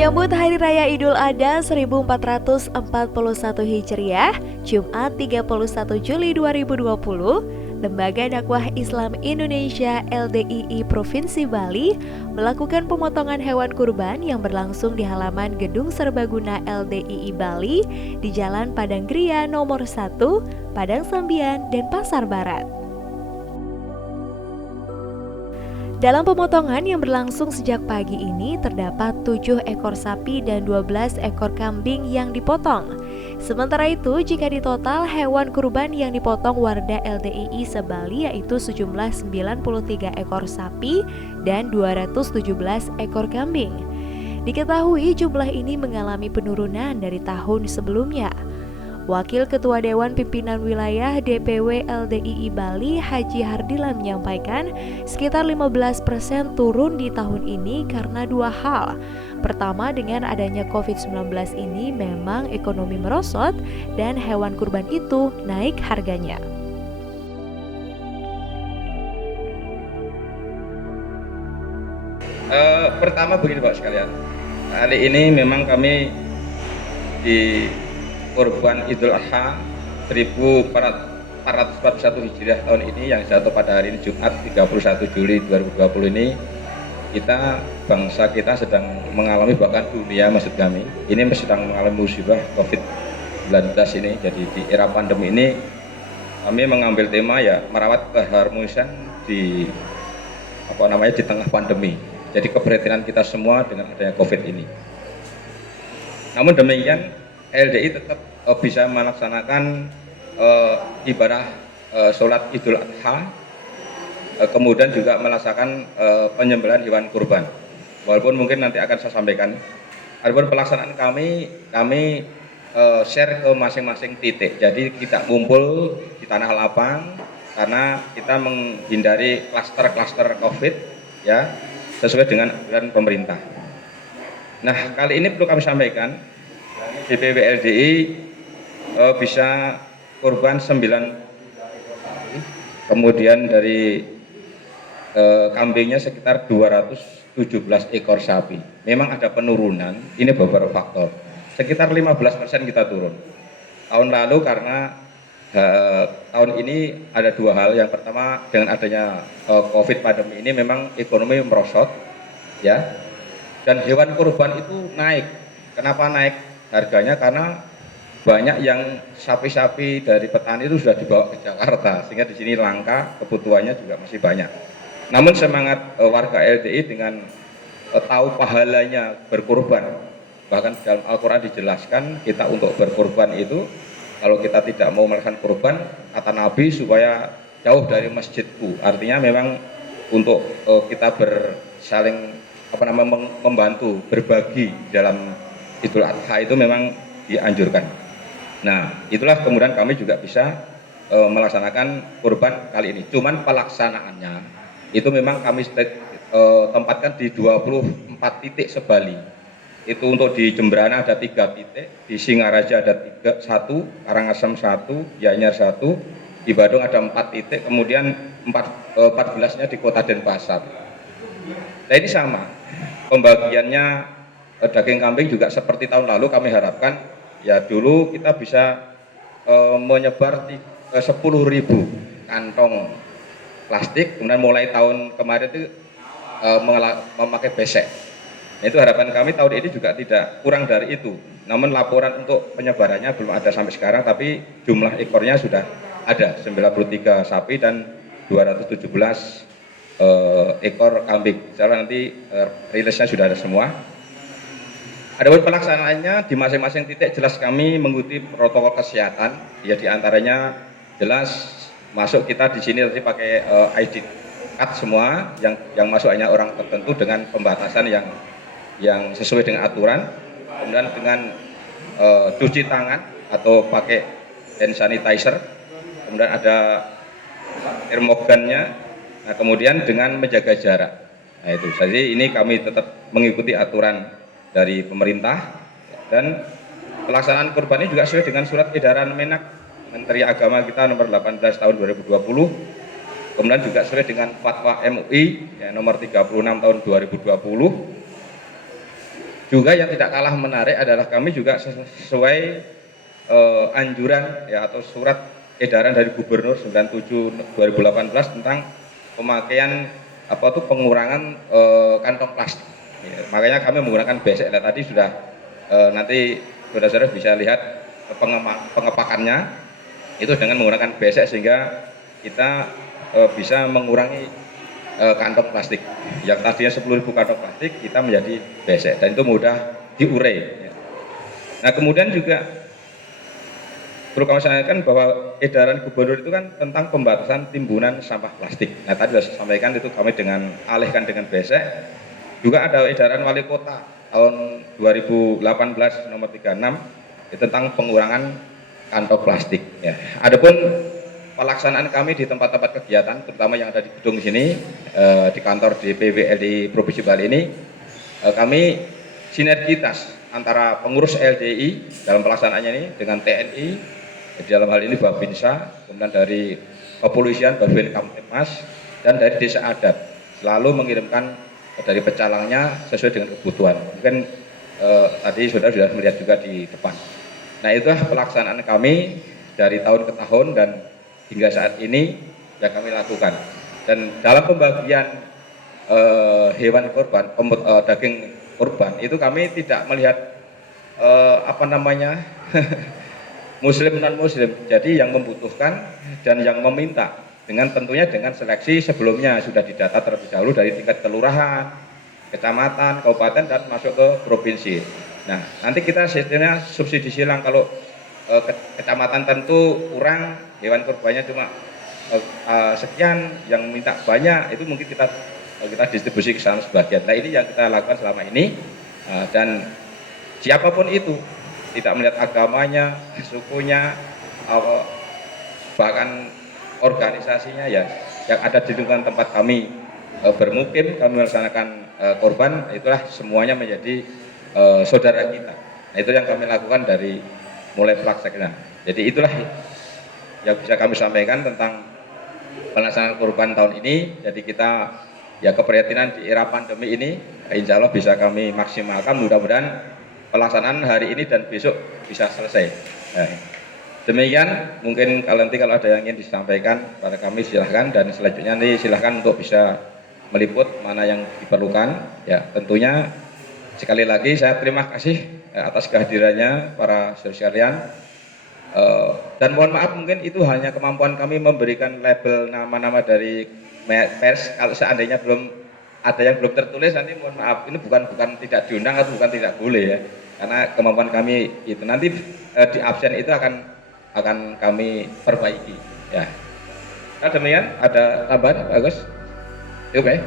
Menyambut Hari Raya Idul Adha 1441 Hijriah, Jumat 31 Juli 2020, Lembaga Dakwah Islam Indonesia LDII Provinsi Bali melakukan pemotongan hewan kurban yang berlangsung di halaman Gedung Serbaguna LDII Bali di Jalan Padang Gria nomor 1, Padang Sambian, Denpasar Barat. Dalam pemotongan yang berlangsung sejak pagi ini terdapat 7 ekor sapi dan 12 ekor kambing yang dipotong. Sementara itu, jika ditotal hewan kurban yang dipotong warga LDII se-Bali yaitu sejumlah 93 ekor sapi dan 217 ekor kambing. Diketahui jumlah ini mengalami penurunan dari tahun sebelumnya. Wakil Ketua Dewan Pimpinan Wilayah DPW LDII Bali Haji Hardila menyampaikan sekitar 15% turun di tahun ini karena dua hal. Pertama, dengan adanya COVID-19 ini memang ekonomi merosot dan hewan kurban itu naik harganya. Pertama begini Pak sekalian, kali ini memang kami di Kurban Idul Adha 1441 Hijriah tahun ini yang jatuh pada hari ini Jumat 31 Juli 2020 ini, bangsa kita sedang mengalami, bahkan dunia maksud kami ini sedang mengalami musibah COVID-19 ini. Jadi di era pandemi ini kami mengambil tema ya merawat keharmonisan di tengah pandemi. Jadi keprihatinan kita semua dengan adanya COVID ini. Namun demikian LDI tetap bisa melaksanakan ibadah sholat Idul Adha, kemudian juga melaksanakan penyembelihan hewan kurban. Walaupun mungkin nanti akan saya sampaikan, adapun pelaksanaan kami share ke masing-masing titik. Jadi kita ngumpul di tanah lapang karena kita menghindari klaster-klaster COVID ya, sesuai dengan aturan pemerintah. Nah, kali ini perlu kami sampaikan, DPW LDI bisa kurban 9, kemudian dari kambingnya sekitar 217 ekor sapi. Memang ada penurunan, ini beberapa faktor. Sekitar 15% kita turun. Tahun lalu karena tahun ini ada dua hal. Yang pertama, dengan adanya COVID pandemi ini memang ekonomi merosot ya. Dan hewan kurban itu naik. Kenapa naik harganya? Karena banyak yang sapi-sapi dari petani itu sudah dibawa ke Jakarta, sehingga di sini langka, kebutuhannya juga masih banyak. Namun semangat warga LDI dengan tahu pahalanya berkurban, bahkan dalam Al-Quran dijelaskan kita untuk berkurban itu, kalau kita tidak mau melakukan kurban, kata Nabi, supaya jauh dari masjidku. Artinya memang untuk kita saling membantu, berbagi dalam Idul Adha itu memang dianjurkan. Nah, itulah kemudian kami juga bisa melaksanakan kurban kali ini. Cuman pelaksanaannya itu memang kami tempatkan di 24 titik se-Bali. Itu untuk di Jembrana ada 3 titik, di Singaraja ada 1, Karangasem 1, Gianyar 1, di Badung ada 4 titik, kemudian 14-nya di Kota Denpasar. Nah, ini sama pembagiannya. Daging kambing juga seperti tahun lalu kami harapkan ya, dulu kita bisa menyebar 10.000 kantong plastik, kemudian mulai tahun kemarin itu memakai besek. Nah, itu harapan kami tahun ini juga tidak kurang dari itu. Namun laporan untuk penyebarannya belum ada sampai sekarang, tapi jumlah ekornya sudah ada 93 sapi dan 217 ekor kambing. Insya nanti rilisnya sudah ada semua. Adapun pelaksanaannya di masing-masing titik jelas kami mengikuti protokol kesehatan. Ya, diantaranya jelas masuk kita di sini tadi pakai ID card semua, yang masuk hanya orang tertentu dengan pembatasan yang sesuai dengan aturan. Kemudian dengan cuci tangan atau pakai hand sanitizer. Kemudian ada termogannya. Nah, kemudian dengan menjaga jarak. Nah, itu. Jadi ini kami tetap mengikuti aturan dari pemerintah, dan pelaksanaan kurban ini juga sesuai dengan surat edaran Menak Menteri Agama kita nomor 18 tahun 2020, kemudian juga sesuai dengan fatwa MUI ya, nomor 36 tahun 2020. Juga yang tidak kalah menarik adalah kami juga sesuai anjuran ya atau surat edaran dari Gubernur 97 2018 tentang pemakaian pengurangan kantong plastik. Ya, makanya kami menggunakan besek. Nah, tadi sudah nanti saudara-saudara bisa lihat pengepakannya itu dengan menggunakan besek sehingga kita bisa mengurangi kantong plastik yang tadinya 10.000 kantong plastik kita menjadi besek dan itu mudah diurai. Ya. Nah kemudian juga perlu kami sampaikan bahwa edaran gubernur itu kan tentang pembatasan timbunan sampah plastik. Nah tadi sudah saya sampaikan itu kami dengan alihkan dengan besek. Juga ada edaran wali kota tahun 2018 nomor 36 tentang pengurangan kantong plastik. Ya. Adapun pelaksanaan kami di tempat-tempat kegiatan, terutama yang ada di gedung sini, di kantor DPW di Provinsi Bali ini, kami sinergitas antara pengurus LDI dalam pelaksanaannya ini dengan TNI, di dalam hal ini Babinsa, kemudian dari kepolisian, Babin Kamtipmas, dan dari desa adat, selalu mengirimkan dari pecalangnya sesuai dengan kebutuhan. Mungkin tadi saudara sudah melihat juga di depan. Nah itulah pelaksanaan kami dari tahun ke tahun dan hingga saat ini yang kami lakukan. Dan dalam pembagian hewan korban, daging korban itu kami tidak melihat muslim non muslim. Jadi yang membutuhkan dan yang meminta dengan tentunya dengan seleksi sebelumnya sudah didata terlebih dahulu dari tingkat kelurahan, kecamatan, kabupaten dan masuk ke provinsi. Nah nanti kita sistemnya subsidi silang. Kalau kecamatan tentu kurang hewan korbannya cuma sekian, yang minta banyak itu mungkin kita distribusi ke sana sebagian. Nah ini yang kita lakukan selama ini dan siapapun itu tidak melihat agamanya, sukunya, bahkan organisasinya ya yang ada di lingkungan tempat kami bermukim, kami melaksanakan korban, itulah semuanya menjadi saudara kita. Nah itu yang kami lakukan dari mulai pelaksanaan. Jadi itulah yang bisa kami sampaikan tentang pelaksanaan korban tahun ini. Jadi kita ya keprihatinan di era pandemi ini insya Allah bisa kami maksimalkan, mudah-mudahan pelaksanaan hari ini dan besok bisa selesai. Nah, demikian mungkin kalau ada yang ingin disampaikan pada kami silahkan, dan selanjutnya nanti silahkan untuk bisa meliput mana yang diperlukan. Ya tentunya sekali lagi saya terima kasih atas kehadirannya para saudara sekalian, dan mohon maaf mungkin itu hanya kemampuan kami memberikan label nama-nama dari pers. Kalau seandainya belum ada yang belum tertulis nanti mohon maaf, ini bukan tidak diundang atau bukan tidak boleh ya, karena kemampuan kami itu nanti di absen itu akan kami perbaiki ya. Nah, demikian ada tambahan bagus. Oke.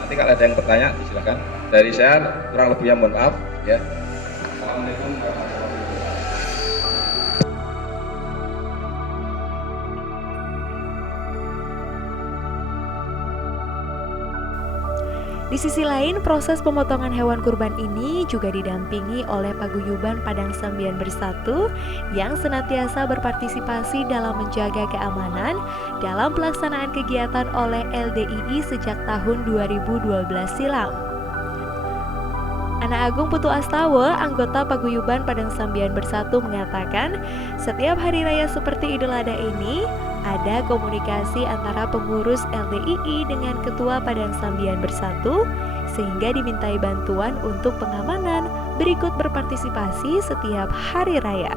Nanti kalau ada yang bertanya silakan. Dari saya kurang lebihnya mohon maaf ya. Assalamualaikum warahmatullahi wabarakatuh. Di sisi lain, proses pemotongan hewan kurban ini juga didampingi oleh Paguyuban Padang Sambian Bersatu yang senantiasa berpartisipasi dalam menjaga keamanan dalam pelaksanaan kegiatan oleh LDII sejak tahun 2012 silam. Ana Agung Putu Astawa, anggota Paguyuban Padang Sambian Bersatu mengatakan, setiap hari raya seperti Idul Adha ini, ada komunikasi antara pengurus LDII dengan Ketua Padang Sambian Bersatu, sehingga dimintai bantuan untuk pengamanan berikut berpartisipasi setiap hari raya.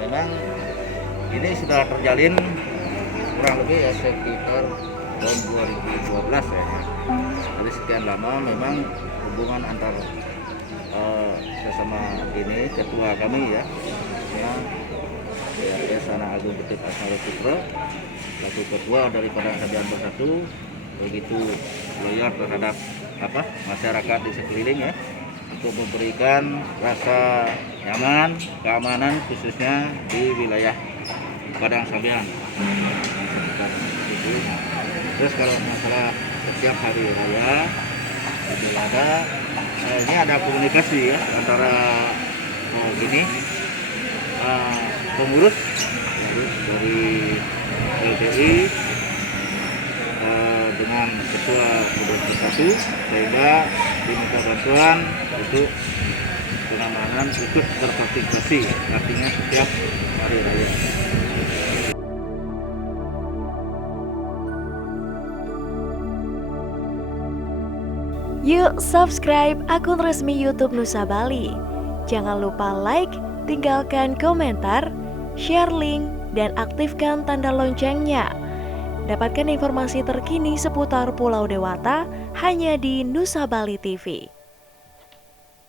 Memang ini sudah terjalin kurang lebih ya sekitar tahun 2012 ya. Dari sekian lama memang hubungan antar sesama ini ketua kami ya, Sana Agung Ketut Asmara Putra, selaku ketua dari Padang Sambian Bersatu, begitu loyal terhadap masyarakat di sekeliling ya, untuk memberikan rasa nyaman, keamanan khususnya di wilayah Padang Sambian. Terus kalau masalah setiap hari raya Idul Adha, ini ada komunikasi ya antara pengurus dari LTI dengan Ketua U21 sehingga diminta bantuan untuk pengamanan ikut berpartisipasi, artinya setiap hari raya. Yuk subscribe akun resmi YouTube Nusa Bali. Jangan lupa like, tinggalkan komentar, share link, dan aktifkan tanda loncengnya. Dapatkan informasi terkini seputar Pulau Dewata hanya di Nusa Bali TV.